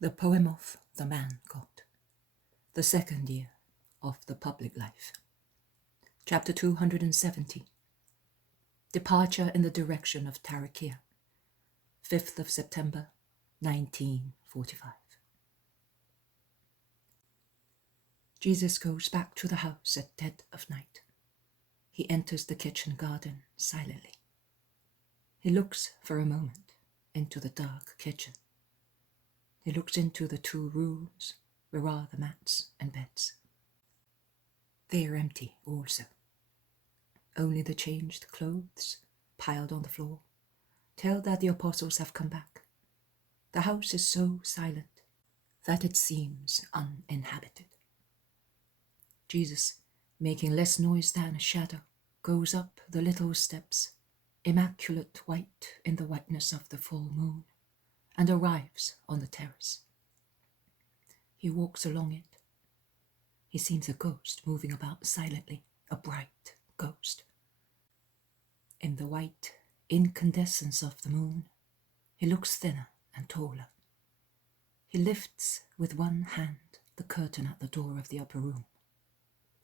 The poem of the man God. The second year of the public life. Chapter 270. Departure in the direction of Tarichea. 5th of September, 1945. Jesus goes back to the house at dead of night. He enters the kitchen garden silently. He looks for a moment into the dark kitchen. He looks into the 2 rooms where are the mats and beds. They are empty also. Only the changed clothes, piled on the floor, tell that the apostles have come back. The house is so silent that it seems uninhabited. Jesus, making less noise than a shadow, goes up the little steps, immaculate white in the whiteness of the full moon, and arrives on the terrace. He walks along it. He seems a ghost moving about silently, a bright ghost. In the white incandescence of the moon, he looks thinner and taller. He lifts with one hand the curtain at the door of the upper room.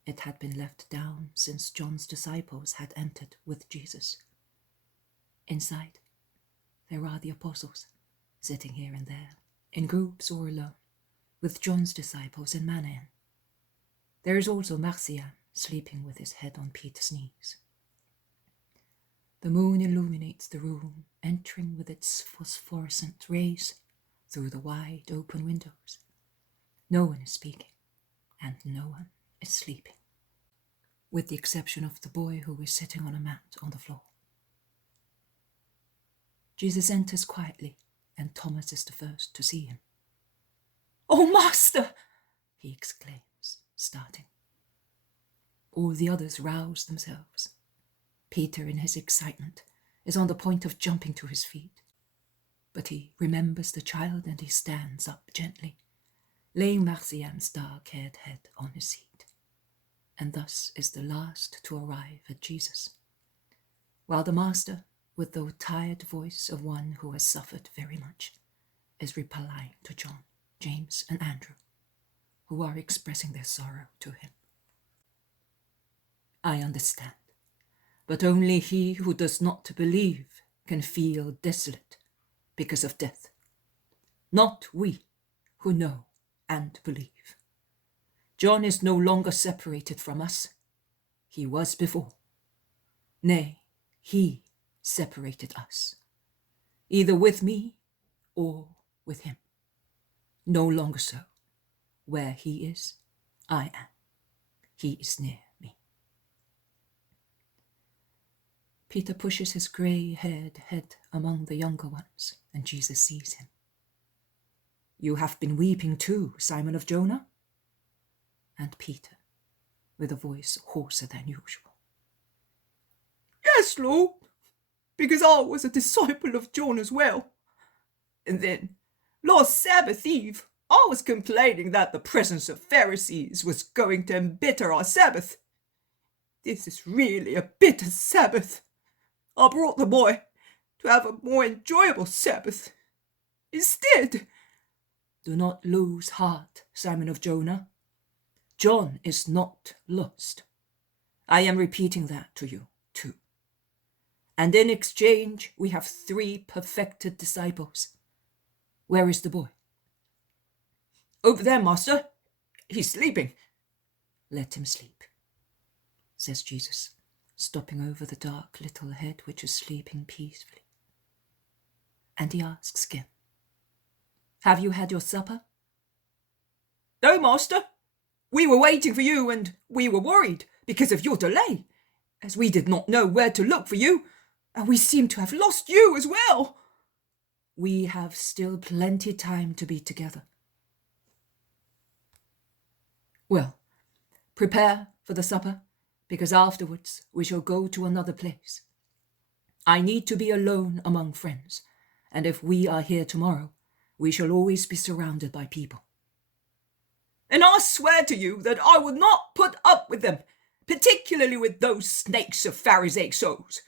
It had been left down since John's disciples had entered with Jesus. Inside, there are the apostles, sitting here and there, in groups or alone, with John's disciples in Manaen. There is also Marcian, sleeping with his head on Peter's knees. The moon illuminates the room, entering with its phosphorescent rays through the wide open windows. No one is speaking, and no one is sleeping, with the exception of the boy who is sitting on a mat on the floor. Jesus enters quietly, and Thomas is the first to see him. "Oh, Master!" he exclaims, starting. All the others rouse themselves. Peter, in his excitement, is on the point of jumping to his feet, but he remembers the child and he stands up gently, laying Marcian's dark-haired head on his seat, and thus is the last to arrive at Jesus, while the Master, with the tired voice of one who has suffered very much, is replying to John, James, and Andrew, who are expressing their sorrow to him. "I understand, but only he who does not believe can feel desolate because of death. Not we who know and believe. John is no longer separated from us. He was before. Nay, he separated us, either with me or with him. No longer so. Where he is, I am. He is near me." Peter pushes his grey-haired head among the younger ones, and Jesus sees him. "You have been weeping too, Simon of Jonah?" And Peter, with a voice hoarser than usual, "Yes, Lord, because I was a disciple of John as well. And then, last Sabbath Eve, I was complaining that the presence of Pharisees was going to embitter our Sabbath. This is really a bitter Sabbath. I brought the boy to have a more enjoyable Sabbath. Instead..." "Do not lose heart, Simon of Jonah. John is not lost. I am repeating that to you, too. And in exchange, we have 3 perfected disciples. Where is the boy?" "Over there, Master. He's sleeping." "Let him sleep," says Jesus, stopping over the dark little head which is sleeping peacefully. And he asks again, "Have you had your supper?" "No, Master. We were waiting for you and we were worried because of your delay, as we did not know where to look for you, and we seem to have lost you as well." "We have still plenty time to be together." "Well, prepare for the supper, because afterwards we shall go to another place. I need to be alone among friends, and if we are here tomorrow, we shall always be surrounded by people." "And I swear to you that I would not put up with them, particularly with those snakes of Pharisaic souls.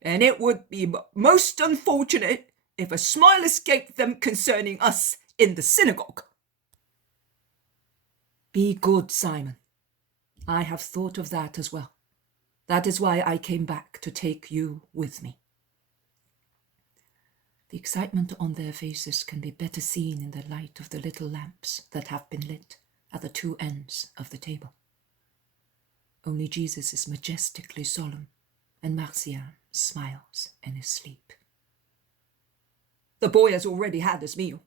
And it would be most unfortunate if a smile escaped them concerning us in the synagogue. Be good, Simon. I have thought of that as well. That is why I came back to take you with me. The excitement on their faces can be better seen in the light of the little lamps that have been lit at the two ends of the table. Only Jesus is majestically solemn, and Marcian smiles in his sleep. The boy has already had his meal,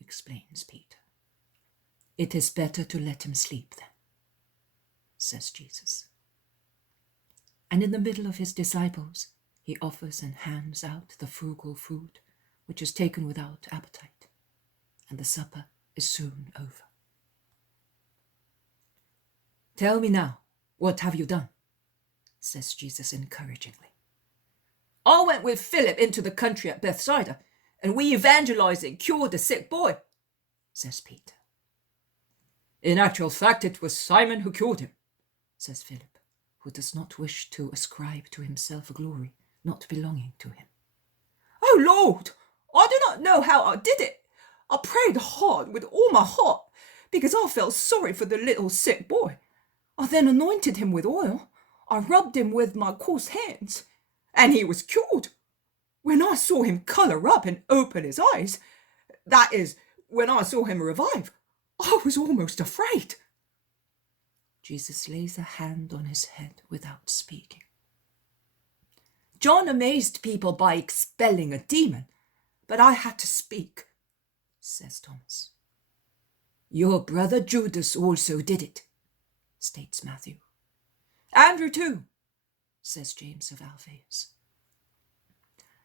explains Peter. It is better to let him sleep then, says Jesus. And in the middle of his disciples, he offers and hands out the frugal food, which is taken without appetite, and the supper is soon over. Tell me now, what have you done? Says Jesus encouragingly. I went with Philip into the country at Bethsaida, and we evangelizing cured the sick boy, says Peter. In actual fact, it was Simon who cured him, says Philip, who does not wish to ascribe to himself a glory not belonging to him. Oh Lord, I do not know how I did it. I prayed hard with all my heart, because I felt sorry for the little sick boy. I then anointed him with oil. I rubbed him with my coarse hands, and he was cured. When I saw him colour up and open his eyes, that is, when I saw him revive, I was almost afraid. Jesus lays a hand on his head without speaking. John amazed people by expelling a demon, but I had to speak, says Thomas. Your brother Judas also did it, states Matthew. Andrew too, says James of Alphaeus.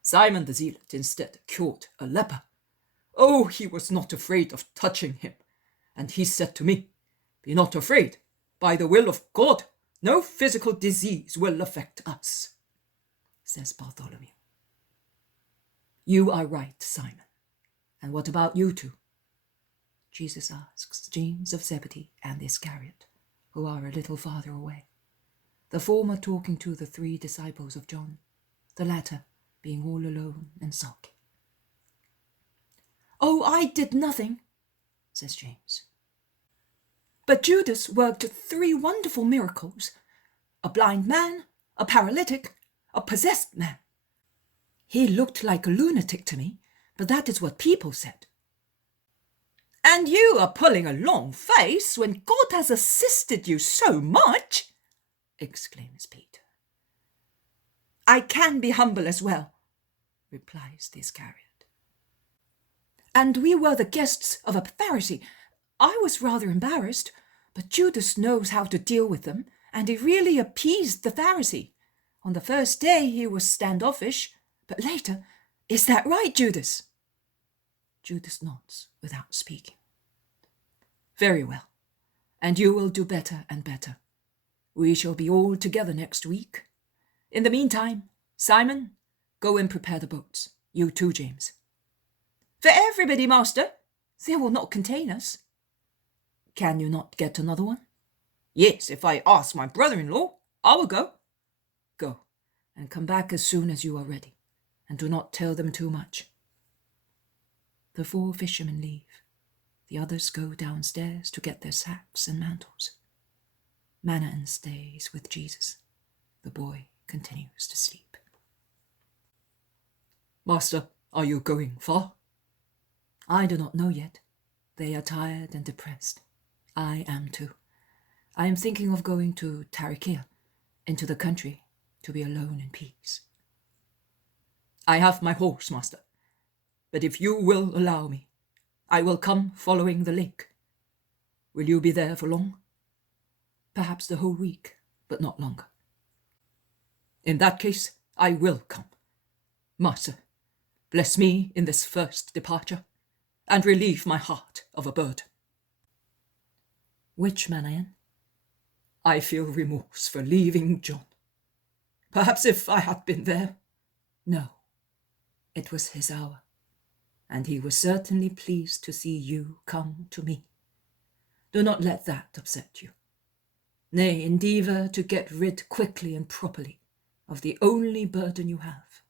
Simon the Zealot instead cured a leper. Oh, he was not afraid of touching him. And he said to me, be not afraid. By the will of God, no physical disease will affect us, says Bartholomew. You are right, Simon. And what about you two? Jesus asks James of Zebedee and Iscariot, who are a little farther away. The former talking to the 3 disciples of John, the latter being all alone and sulky. Oh, I did nothing, says James. But Judas worked 3 wonderful miracles: a blind man, a paralytic, a possessed man. He looked like a lunatic to me, but that is what people said. And you are pulling a long face when God has assisted you so much, exclaims Peter. I can be humble as well, replies the Iscariot. And we were the guests of a Pharisee. I was rather embarrassed, but Judas knows how to deal with them, and he really appeased the Pharisee. On the first day he was standoffish, but later, is that right, Judas? Judas nods without speaking. Very well, and you will do better and better. We shall be all together next week. In the meantime, Simon, go and prepare the boats. You too, James. For everybody, master. They will not contain us. Can you not get another one? Yes, if I ask my brother-in-law, I will go. Go, and come back as soon as you are ready, and do not tell them too much. The 4 fishermen leave. The others go downstairs to get their sacks and mantles. Manaen stays with Jesus. The boy continues to sleep. Master, are you going far? I do not know yet. They are tired and depressed. I am too. I am thinking of going to Tarichea, into the country, to be alone in peace. I have my horse, master, but if you will allow me, I will come following the lake. Will you be there for long? Perhaps the whole week, but not longer. In that case, I will come. Master, bless me in this first departure, and relieve my heart of a burden. Which Manaen? I feel remorse for leaving John. Perhaps if I had been there. No, it was his hour, and he was certainly pleased to see you come to me. Do not let that upset you. Nay, endeavour to get rid quickly and properly of the only burden you have,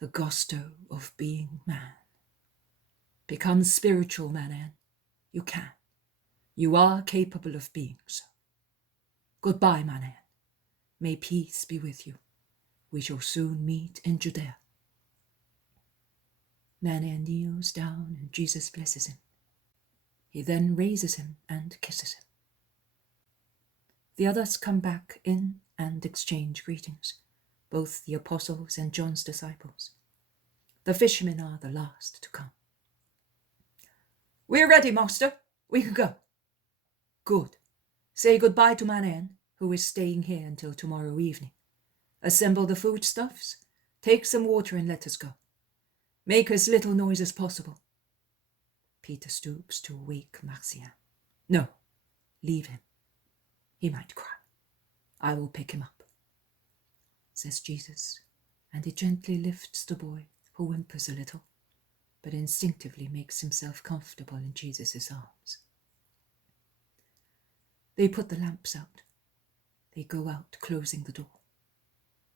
the gusto of being man. Become spiritual, Manan. You can. You are capable of being so. Goodbye, Manan. May peace be with you. We shall soon meet in Judea. Manan kneels down and Jesus blesses him. He then raises him and kisses him. The others come back in and exchange greetings, both the apostles and John's disciples. The fishermen are the last to come. We're ready, master. We can go. Good. Say goodbye to Manan, who is staying here until tomorrow evening. Assemble the foodstuffs, take some water and let us go. Make as little noise as possible. Peter stoops to wake Marcian. No, leave him. He might cry. I will pick him up, says Jesus, and he gently lifts the boy, who whimpers a little, but instinctively makes himself comfortable in Jesus' arms. They put the lamps out. They go out, closing the door.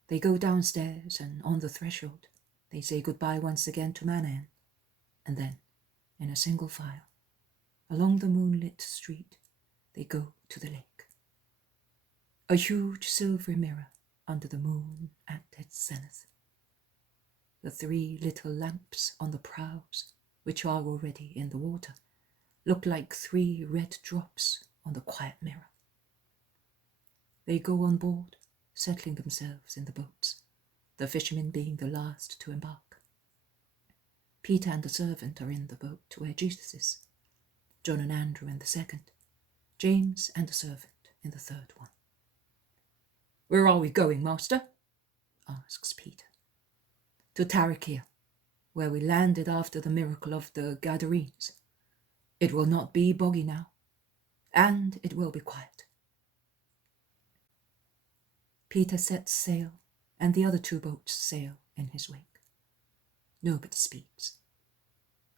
They go downstairs, and on the threshold, they say goodbye once again to Manan, and then, in a single file, along the moonlit street, they go to the lake. A huge silvery mirror under the moon at its zenith. The 3 little lamps on the prows, which are already in the water, look like 3 red drops on the quiet mirror. They go on board, settling themselves in the boats, the fishermen being the last to embark. Peter and the servant are in the boat where Jesus is, John and Andrew in the second, James and the servant in the third one. Where are we going, master? Asks Peter. To Tarichea, where we landed after the miracle of the Gadarenes. It will not be boggy now, and it will be quiet. Peter sets sail, and the other 2 boats sail in his wake. Nobody speaks.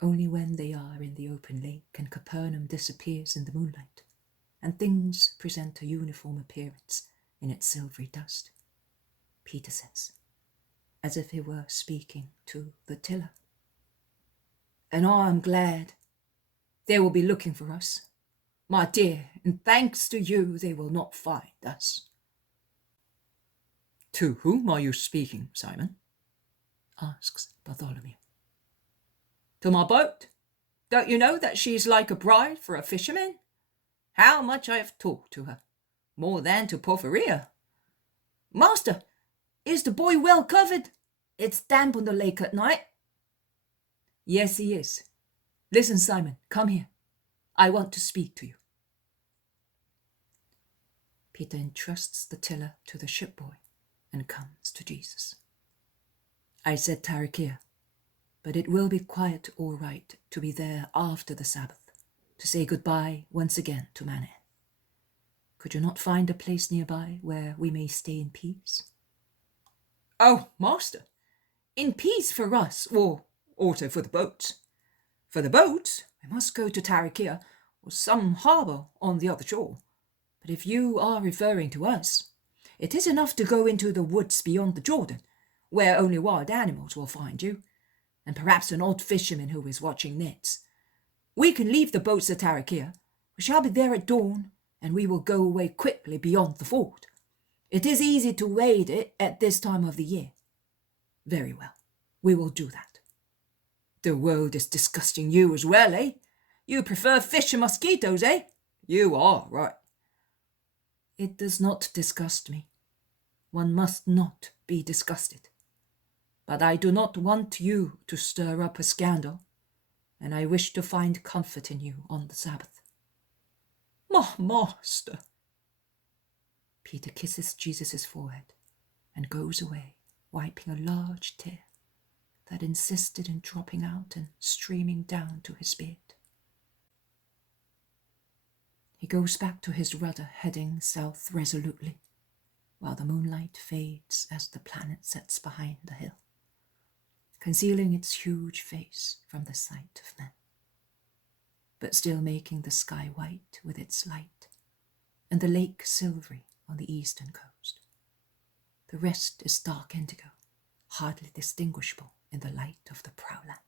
Only when they are in the open lake and Capernaum disappears in the moonlight, and things present a uniform appearance in its silvery dust, Peter says, as if he were speaking to the tiller. And I am glad. They will be looking for us. My dear, and thanks to you, they will not find us. To whom are you speaking, Simon? Asks Bartholomew. To my boat. Don't you know that she's like a bride for a fisherman? How much I have talked to her. More than to Porphyria. Master, is the boy well covered? It's damp on the lake at night. Yes, he is. Listen, Simon, come here. I want to speak to you. Peter entrusts the tiller to the shipboy and comes to Jesus. I said Tarichea, but it will be quite all right to be there after the Sabbath, to say goodbye once again to Manan. Could you not find a place nearby where we may stay in peace? Oh, master, in peace for us, or also for the boats. For the boats, we must go to Tarichea or some harbour on the other shore. But if you are referring to us, it is enough to go into the woods beyond the Jordan, where only wild animals will find you, and perhaps an odd fisherman who is watching nets. We can leave the boats at Tarichea. We shall be there at dawn, and we will go away quickly beyond the fort. It is easy to wade it at this time of the year. Very well, we will do that. The world is disgusting you as well, eh? You prefer fish and mosquitoes, eh? You are right. It does not disgust me. One must not be disgusted. But I do not want you to stir up a scandal, and I wish to find comfort in you on the Sabbath. My master. Peter kisses Jesus' forehead and goes away, wiping a large tear that insisted in dropping out and streaming down to his beard. He goes back to his rudder, heading south resolutely, while the moonlight fades as the planet sets behind the hill, concealing its huge face from the sight of men, but still making the sky white with its light, and the lake silvery on the eastern coast. The rest is dark indigo, hardly distinguishable in the light of the prowland.